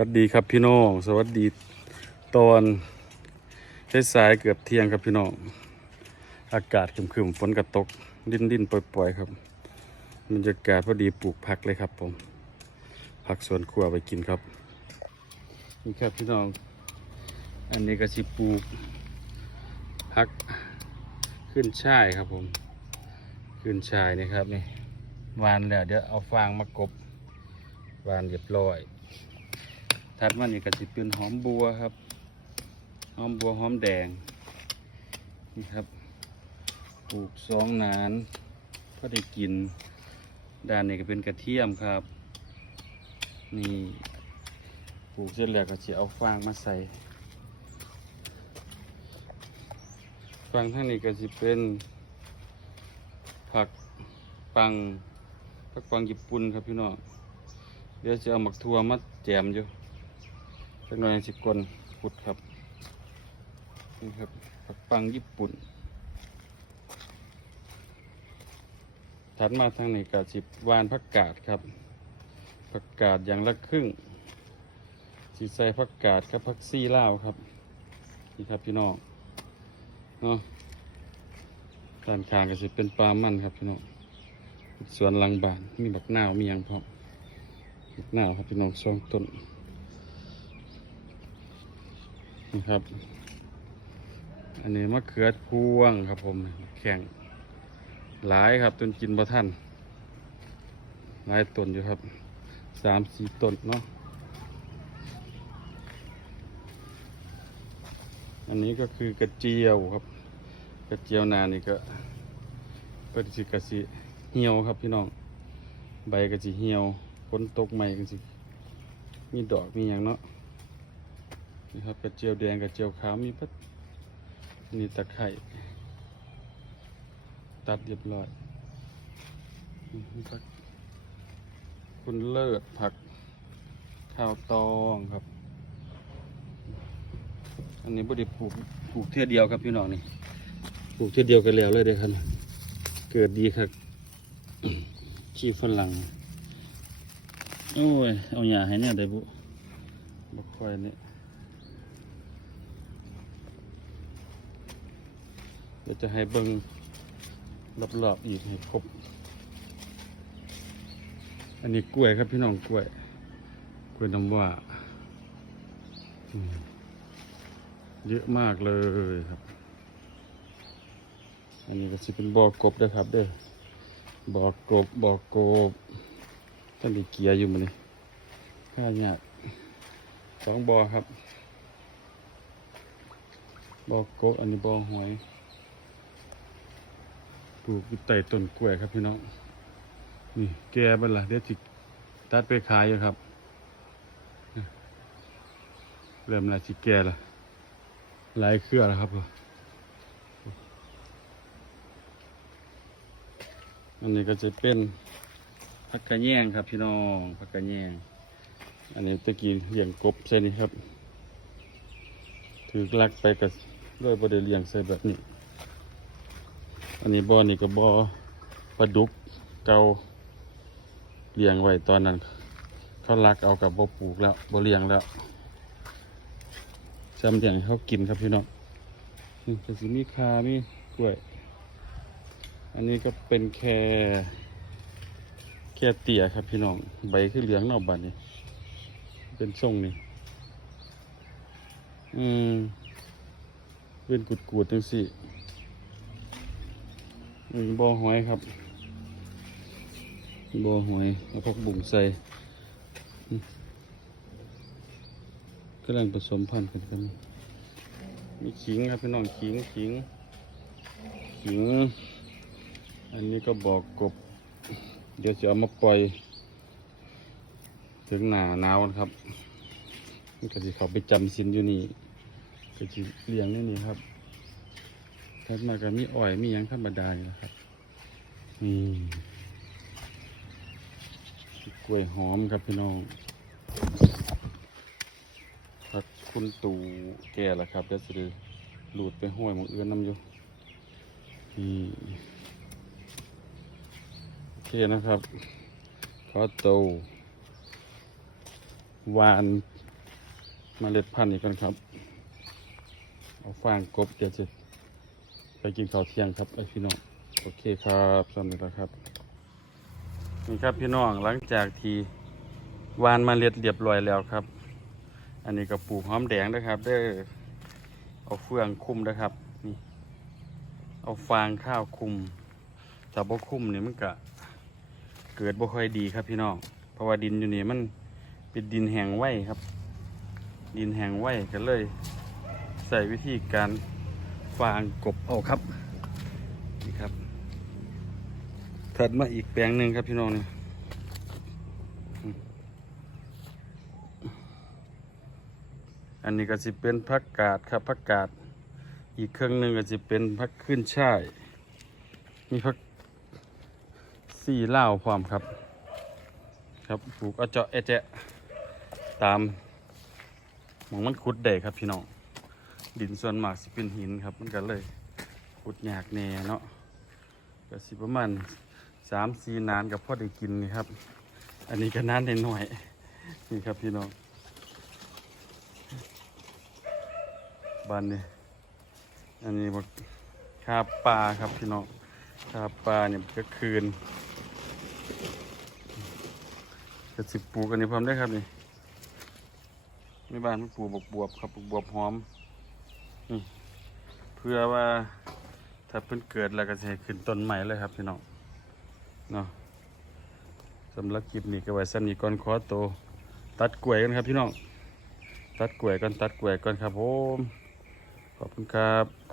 วัสดีครับพี่น้องสวัสดีตอนใช้สายเกือบเที่ยงครับพี่น้องอากาศคึมๆฝนกระตก ดิ้นดิ้นปล่อยๆครับบรรยากาศพอดีปลูกผักเลยครับผม ผักสวนครัวไปกินครับ นี่ครับพี่น้อง อันนี้ก็สิปลูกผักขึ้นช่ายครับผม ขึ้นช่ายนี่ครับนี่วานแล้วเดี๋ยวเอาฟางมากบวานเรียบร้อย ถัดมานี่ก็จะเป็นหอมบัวครับ หอมบัวหอมแดง นี่ครับ ปลูกสองนานพอได้กิน ด้านนี้ก็เป็นกระเทียมครับ นี่ปลูกเสร็จแล้วก็จะเอาฟางมาใส่ ฟางทั้งนี้ก็จะเป็นผักปังผักปังญี่ปุ่นครับพี่น้อง เดี๋ยวจะเอาหมักทั่วมาแจมอยู่ สักหน่อยสิกลพุดครับนี่ครับผักปังญี่ปุ่นถัดมาทางนี้ก็สิบวานผักกาดครับผักกาดอย่างละครึ่งสีใส่ผักกาดกับผักซี่ลาวครับนี่ครับพี่น้องเนาะด้านข้างก็สิเป็นปลามันครับพี่น้องสวนหลังบ้านมีบักนาวมีหยังพร้อมบักนาวครับพี่น้องสองต้น นะครับ อันนี้มะเขือพวงครับผมแข็งหลายครับจนกินบ่ทันหลายต้นอยู่ครับสามสี่ต้นเนาะอันนี้ก็คือกระเจียวครับ กระเจียวนานี่ก็ป็นสิกระสิเหี่ยวครับพี่น้อง ใบกระสิเหี่ยวฝนตกใหม่กระสิมีดอกมีอย่างเนาะ นี่ครับกระเจียวแดงกระเจียวขาวมีปัดนี่ตะไคร่ตัดเรียบร้อยผักคุณเลิศผักข้าวตองครับ อันนี้บ่ได้ปลูกปลูกเท่ยเดียวครับพี่น้องนี่ปลูกเท่ยเดียวกันแล้วเลยเด้อครับเกิดดีครับขี้ฝรั่งโอ้ย เอาหญ้าให้เนี่ยได้บุบค่อยนี่ เดี๋ยวจะให้เบิ้งรอบๆอีกให้ครบ อันนี้กล้วยครับพี่น้องกล้วย กล้วยน้ำว่าเยอะมากเลยครับ อันนี้ก็สิเป็นบ่อกบเด้อครับเด้อบ่อกบบ่อกบท่านมีเกียร์อยู่มันนี่ข้าเนี่ยสองบ่อครับบ่อกบอันนี้บ่อหอย ปลูกอยู่ใต้ต้นกล้วยครับพี่น้อง นี่แก่บันละเดี๋ยวจิตัดไปขายอยู่ครับ เริ่มละจิแก่ละหลายเครือแล้วครับอันนี้ก็จะเป็นผักกระแยงครับพี่น้องผักกระแยง อันนี้ตะกี้เลี้ยงกบใส่นี่ครับ ถือลักไปกับโดยบริเลี้ยงใส่แบบนี้ อันนี้บ่อนี่ก็บ่อปลาดุกเก่าเลี้ยงไว้ตอนนั้น เขาลักเอากับบ่อปลูกแล้วบ่อเลี้ยงแล้วจำเลี้ยงเขากินครับพี่น้องนี่ก็สิมีคามีกล้วย อันนี้ก็เป็นแค่แค่เตี่ยครับพี่น้อง ใบคือเหลืองนอกบัดนี่เป็นทรงนี่ อืมเป็นกุดๆจังซี่ นี่บ่อหอยครับบ่อหอยเอาพักบุ่งใส่กำลังผสมพันธุ์กันกันมีขิงครับพี่น้องขิงขิงขิง อันนี้ก็บอกกบ เดี๋ยวจะเอามาปล่อย ถึงหนาหนาวนะครับก็จะเขาไปจำสินอยู่นี่ก็จะเลี้ยงนี่นี่ครับ ถัดมาก็มีอ้อยมีหยังธรรมดานี่นะครับนี่กล้วยหอมครับพี่น้องผักคุณตู่แก่ล้วครับเดี๋ยวจะหลุดไปห้วยมองเอื้อนน้ำอยู่นี่โอเคนะครับขอโตวหวานเมาเล็ดพันธุ์นี่กันครับ เอาฟางกบเดี๋ยวจะ กินข้าวเที่ยงครับไอพี่น้องโอเคครับสำเร็จแล้วครับ นี่ครับพี่น้องหลังจากที่วานมาเล็ดเรียบร้อยแล้วครับ อันนี้ก็ปลูกหอมแดงนะครับเด้เอาเฟืองคุมนะครับนี่เอาฟางข้าวคุมถ้าบ่คุมนี่มันก็เกิดบ่ค่อยดีครับพี่น้องเพราะว่าดินอยู่นี่มันเป็นดินแห้งไว้ครับ ดินแห้งไว้ก็เลย ใส่วิธีการ ฟางกบเอาครับนี่ครับถัดมาอีกแปลงหนึ่งครับพี่น้องเนี่อืมอันนี้ก็จะเป็นผักกาดครับผักกาด อีกเครื่องหนึ่งก็จะเป็นผักขึ้นช่ายมีผักสี่เล่าวพร้อมครับ ครับปลูกเอาเจาะเอะแจะตามมองมันขุดได้ครับพี่น้อง ดินส่วนมากสิเป็นหินครับ มันก็เลยขุดยากแน่เนาะก็สิประมาณสามสี่นานกับพ่อได้กินนี่ครับ อันนี้ก็นานหน่อยนี่ครับพี่น้องบ้านนี้อันนี้บอกคาปลาครับพี่น้องคาปลาเนี่ยก็คืนจะสิปลูกอันนี้พร้อมได้ครับนี่ในบ้านมันปลูกบวบๆครับปลูกบวบหอม นี่เพื่อว่าถ้าเพิ่นเกิดแล้วก็จะขึ้นต้นใหม่เลยครับพี่น้องเนาะสำหรับคลิปนี้ก็ไว้สั้นนี้ก่อนขอโตวตัดกล้วยกันครับพี่น้องตัดกล้วยกันตัดกล้วยกันครับผมขอบคุณครับ